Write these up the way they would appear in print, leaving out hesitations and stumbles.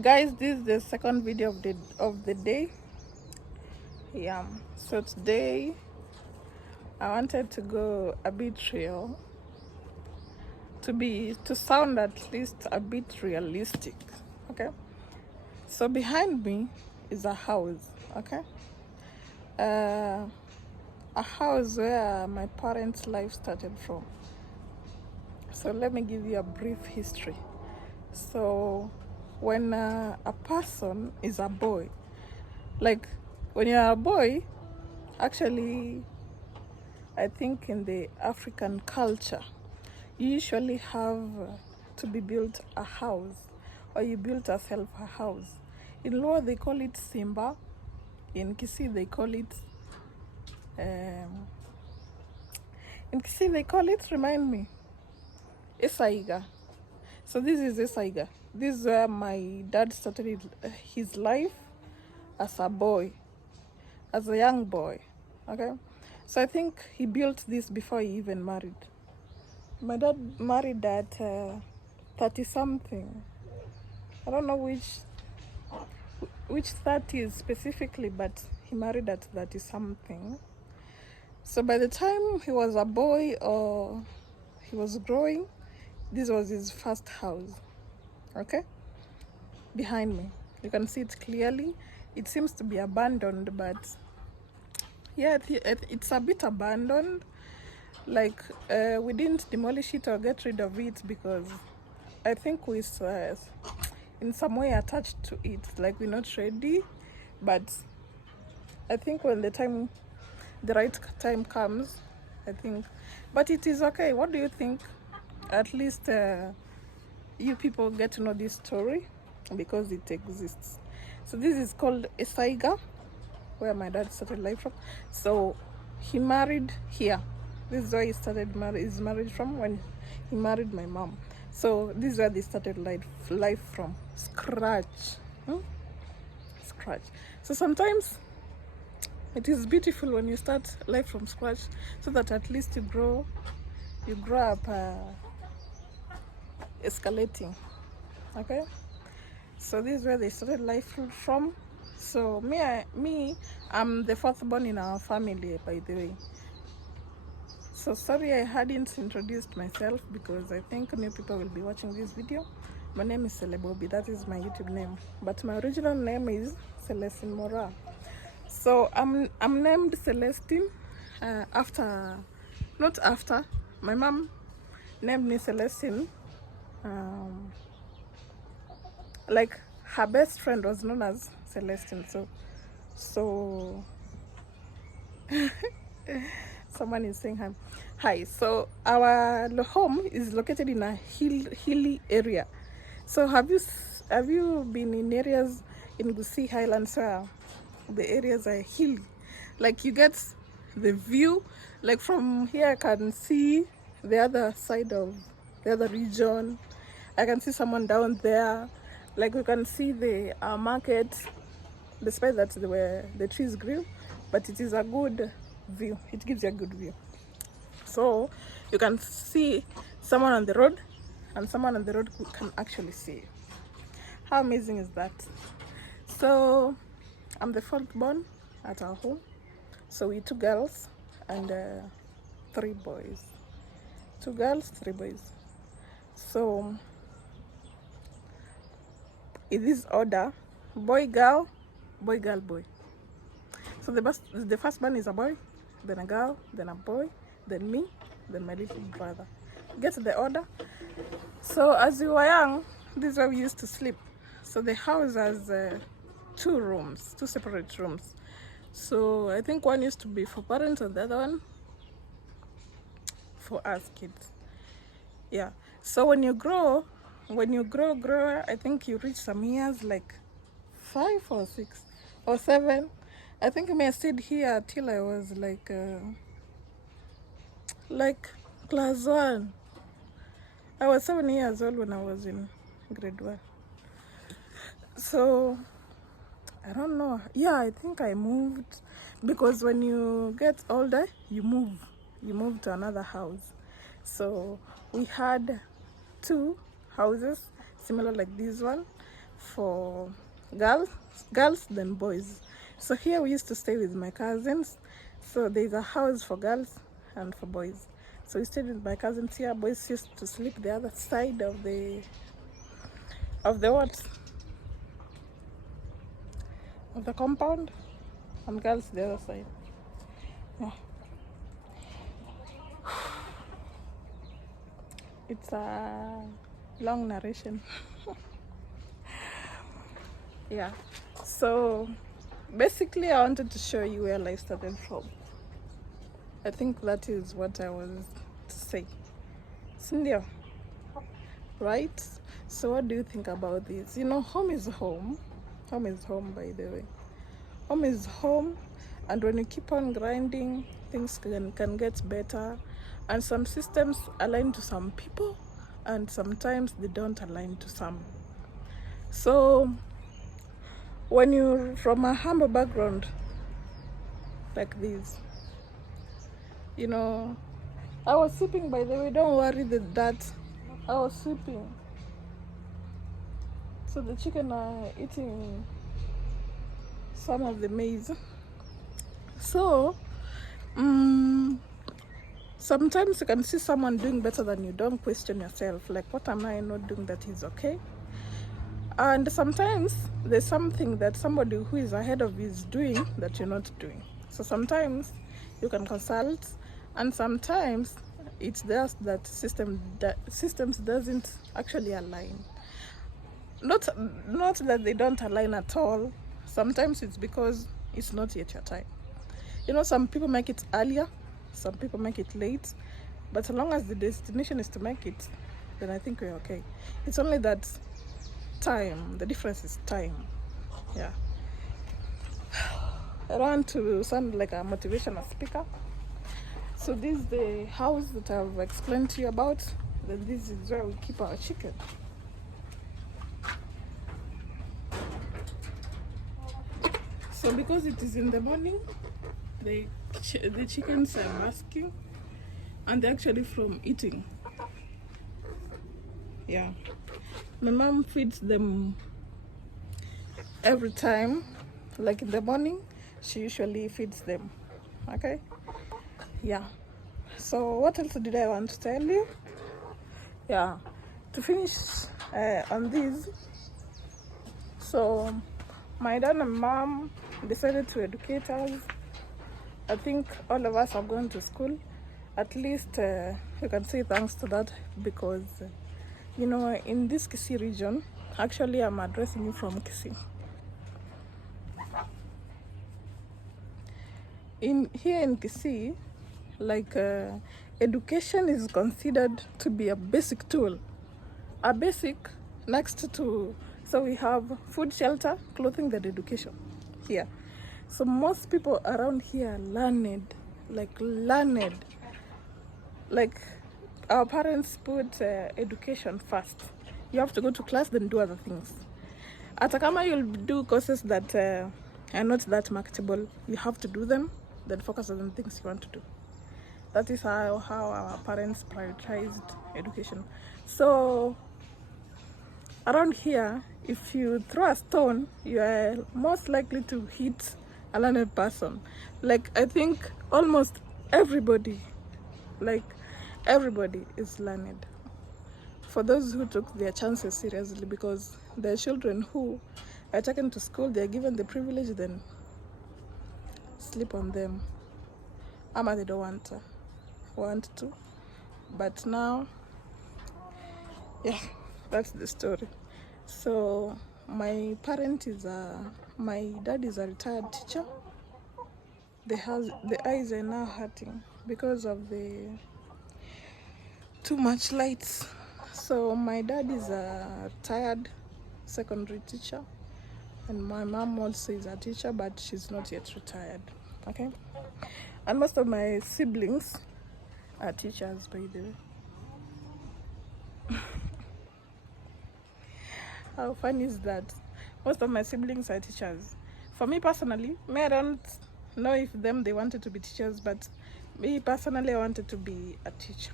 Guys, this is the second video of the day. Yeah, so today I wanted to go a bit real, to sound at least a bit realistic. Okay, so behind me is a house. Okay, a house where my parents' life started from. So let me give you a brief history. So when a person is a boy, like when you're a boy, actually I think in the African culture you usually have to be built a house, or you built yourself a house. In Luo they call it Simba, in Kisii they call it um, remind me, Esaiga. So this is Esaiga. This is where my dad started his life as a boy, as a young boy. Okay, so I think he built this before he even married. My dad married at 30 something. I don't know which 30s specifically, but he married at 30 something. So by the time he was a boy or he was growing, this was his first house. Okay, behind me you can see it clearly. It seems to be abandoned, but yeah, it's a bit abandoned. Like we didn't demolish it or get rid of it because I think we in some way attached to it, like we're not ready. But I think when the right time comes, I think, but it is okay. What do you think? At least you people get to know this story because it exists. So this is called Esaiga, where my dad started life from. So he married here. This is where he started his marriage from, when he married my mom. So this is where they started life from scratch. Scratch. So sometimes it is beautiful when you start life from scratch, so that at least you grow up escalating. Okay, so this is where they started life from. So I'm the fourth born in our family, by the way. So sorry I hadn't introduced myself, because I think new people will be watching this video. My name is Celebobi, that is my YouTube name, but my original name is Celestine Mora. So I'm named Celestine not after my mom named me Celestine. Like her best friend was known as Celestine, so someone is saying hi. So our home is located in a hilly area. So have you been in areas in Gusii Highlands where the areas are hilly? Like you get the view, like from here I can see the other side of the other region. I can see someone down there. Like we can see the market, despite that the trees grew, but it is a good view. It gives you a good view. So you can see someone on the road, and someone on the road can actually see you. How amazing is that? So I'm the fourth born at our home. So we 2 girls and 3 boys. 2 girls, 3 boys. So in this order: boy, girl, boy, girl, boy. So the first one is a boy, then a girl, then a boy, then me, then my little brother. Get the order. So as we were young, this is where we used to sleep. So the house has 2 separate rooms. So I think one used to be for parents and the other one for us kids. Yeah. So when you grow, I think you reach some years like 5 or 6 or 7. I think I may have stayed here till I was like class 1. I was 7 years old when I was in grade 1. So I don't know. Yeah, I think I moved, because when you get older, you move to another house. So we had 2 houses similar like this one. for girls then boys. So here we used to stay with my cousins. So there's a house for girls and for boys. So we stayed with my cousins here. Boys used to sleep the other side of the what? Of the compound, and girls the other side. Yeah. It's a long narration. Yeah. So basically I wanted to show you where life started from. I think that is what I was to say. Cindy, right? So what do you think about this? You know, home is home. Home is home, by the way. Home is home, and when you keep on grinding, things can get better. And some systems align to some people, and sometimes they don't align to some. So when you're from a humble background like this, you know, I was sleeping, by the way, don't worry that I was sleeping. So the chicken are eating some of the maize. So sometimes you can see someone doing better than you. Don't question yourself, like, what am I not doing that is okay? And sometimes there's something that somebody who is ahead of you is doing that you're not doing. So sometimes you can consult, and sometimes it's just that systems doesn't actually align. Not that they don't align at all. Sometimes it's because it's not yet your time. You know, some people make it earlier, some people make it late, but as long as the destination is to make it, then I think we're okay. It's only that time, the difference is time. Yeah. I don't want to sound like a motivational speaker. So this is the house that I've explained to you about. Then this is where we keep our chicken. So because it is in the morning, the chickens are basking, and they're actually from eating. Yeah. My mom feeds them every time, like in the morning, she usually feeds them. Okay? Yeah. So what else did I want to tell you? Yeah. To finish on this, so my dad and mom decided to educate us. I think all of us are going to school. At least you can say thanks to that, because you know, in this Kisii region, actually I'm addressing you from Kisii. Here in Kisii, like education is considered to be a basic tool. A basic next to, so we have food, shelter, clothing, and education here. So most people around here are learned. Like our parents put education first. You have to go to class, then do other things. Atakama, you'll do courses that are not that marketable. You have to do them, then focus on the things you want to do. That is how our parents prioritized education. So around here, if you throw a stone, you are most likely to hit a learned person. Like, I think almost everybody, is learned. For those who took their chances seriously, because there are children who are taken to school, they are given the privilege, then sleep on them. Ama they don't want to. But now, yeah, that's the story. So my dad is a retired teacher. The eyes are now hurting because of the too much lights. So my dad is a retired secondary teacher, and my mom also is a teacher, but she's not yet retired. Okay? And most of my siblings are teachers, by the way. How fun is that? Most of my siblings are teachers. For me personally, I don't know if they wanted to be teachers, but me personally, I wanted to be a teacher.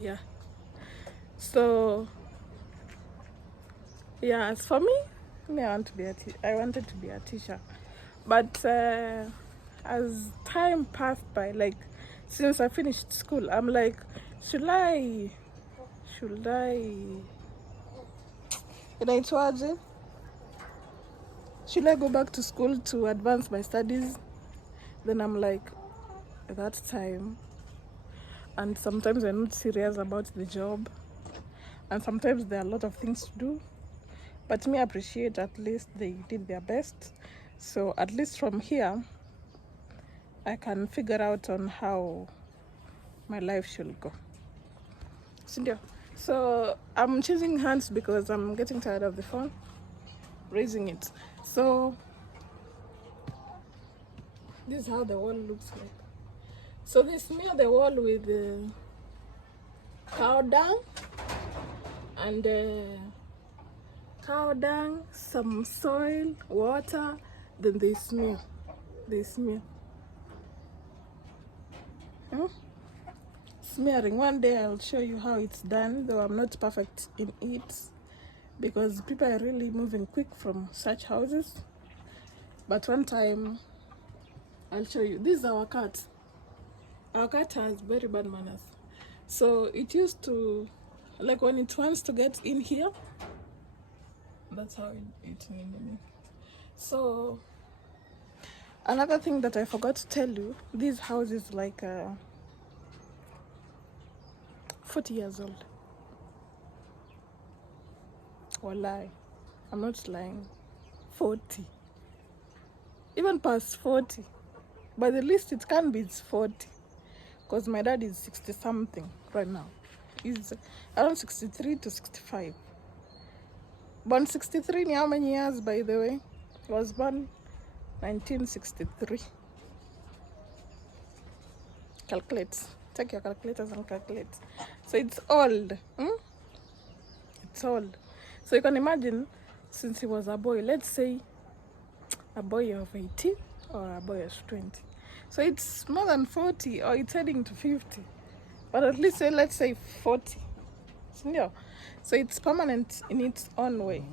Yeah. So Yeah, as for me, I wanted to be a teacher, but as time passed by, like since I finished school, I'm like, should I, should I, inaitwaje? Should I go back to school to advance my studies? Then I'm like, that time, and sometimes I'm not serious about the job, and sometimes there are a lot of things to do. But me, I appreciate at least they did their best. So at least from here, I can figure out on how my life should go. So I'm changing hands because I'm getting tired of the phone, raising it. So this is how the wall looks like. So they smear the wall with cow dung and some soil, water, then they smear. Hmm? Smearing. One day I'll show you how it's done, though I'm not perfect in it because people are really moving quick from such houses. But one time I'll show you. This is our cat. Our cat has very bad manners. So it used to, like when it wants to get in here, that's how it needed. So another thing that I forgot to tell you, this house is like 40 years old. Wallahi, I'm not lying. 40. Even past 40. But the least it can be is 40. Because my dad is 60 something right now. He's around 63 to 65. Born 63 in how many years, by the way? He was born 1963. Calculate. Take your calculators and calculate. So it's old. It's old. So you can imagine, since he was a boy, let's say a boy of 18 or a boy of 20. So it's more than 40 or it's heading to 50. But at least say, let's say 40. So it's permanent in its own way.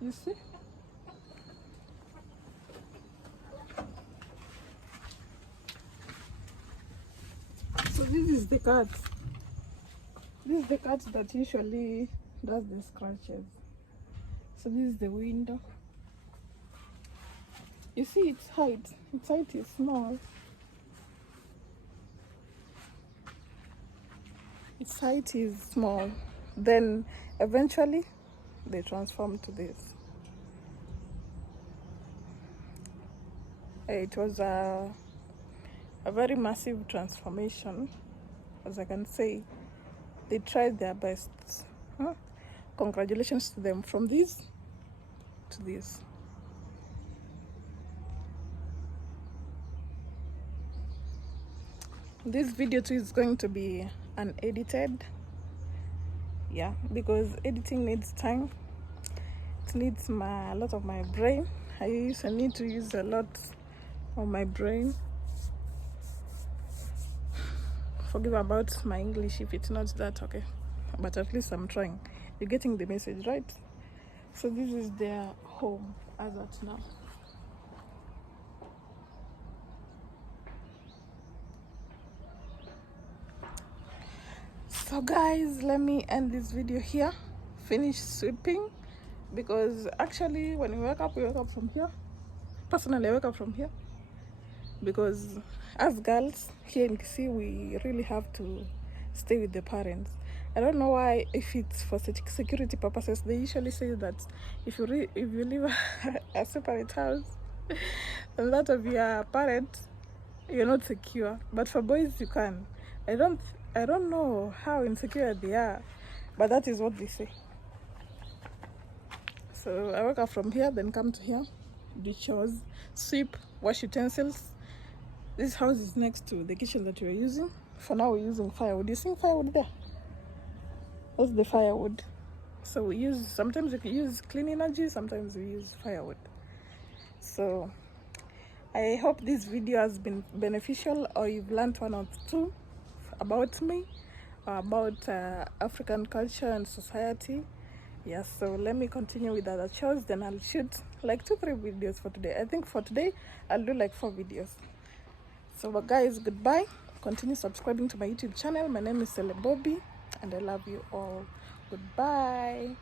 You see? So this is the cat. This is the cat that usually does the scratches. So this is the window. You see its height. Its height is small. Its height is small. Then eventually they transform to this. It was a very massive transformation, as I can say. They tried their best. Congratulations to them, from this to this. This video too is going to be unedited, yeah, because editing needs time. It needs a lot of my brain. I need to use a lot of my brain. Forgive about my English if it's not that okay, but at least I'm trying. You're getting the message, right? So this is their home as at now. So guys, let me end this video here. Finish sweeping, because actually when we wake up from here. Personally, I wake up from here because as girls here in Kisii, we really have to stay with the parents. I don't know why. If it's for security purposes, they usually say that if you live a separate house and that of your parents, you're not secure. But for boys, you can. I don't know how insecure they are, but that is what they say. So I wake up from here, then come to here, do chores, sweep, wash utensils. This house is next to the kitchen that we're using. For now, we're using firewood. You see firewood there? That's the firewood. So we use, sometimes we use clean energy, sometimes we use firewood. So I hope this video has been beneficial, or you've learned one or two about me, or about African culture and society. Yeah, so let me continue with other chores, then I'll shoot like 2-3 videos for today. I think for today I'll do like 4 videos. So guys, goodbye. Continue subscribing to my YouTube channel. My name is Cele Bobby and I love you all. Goodbye.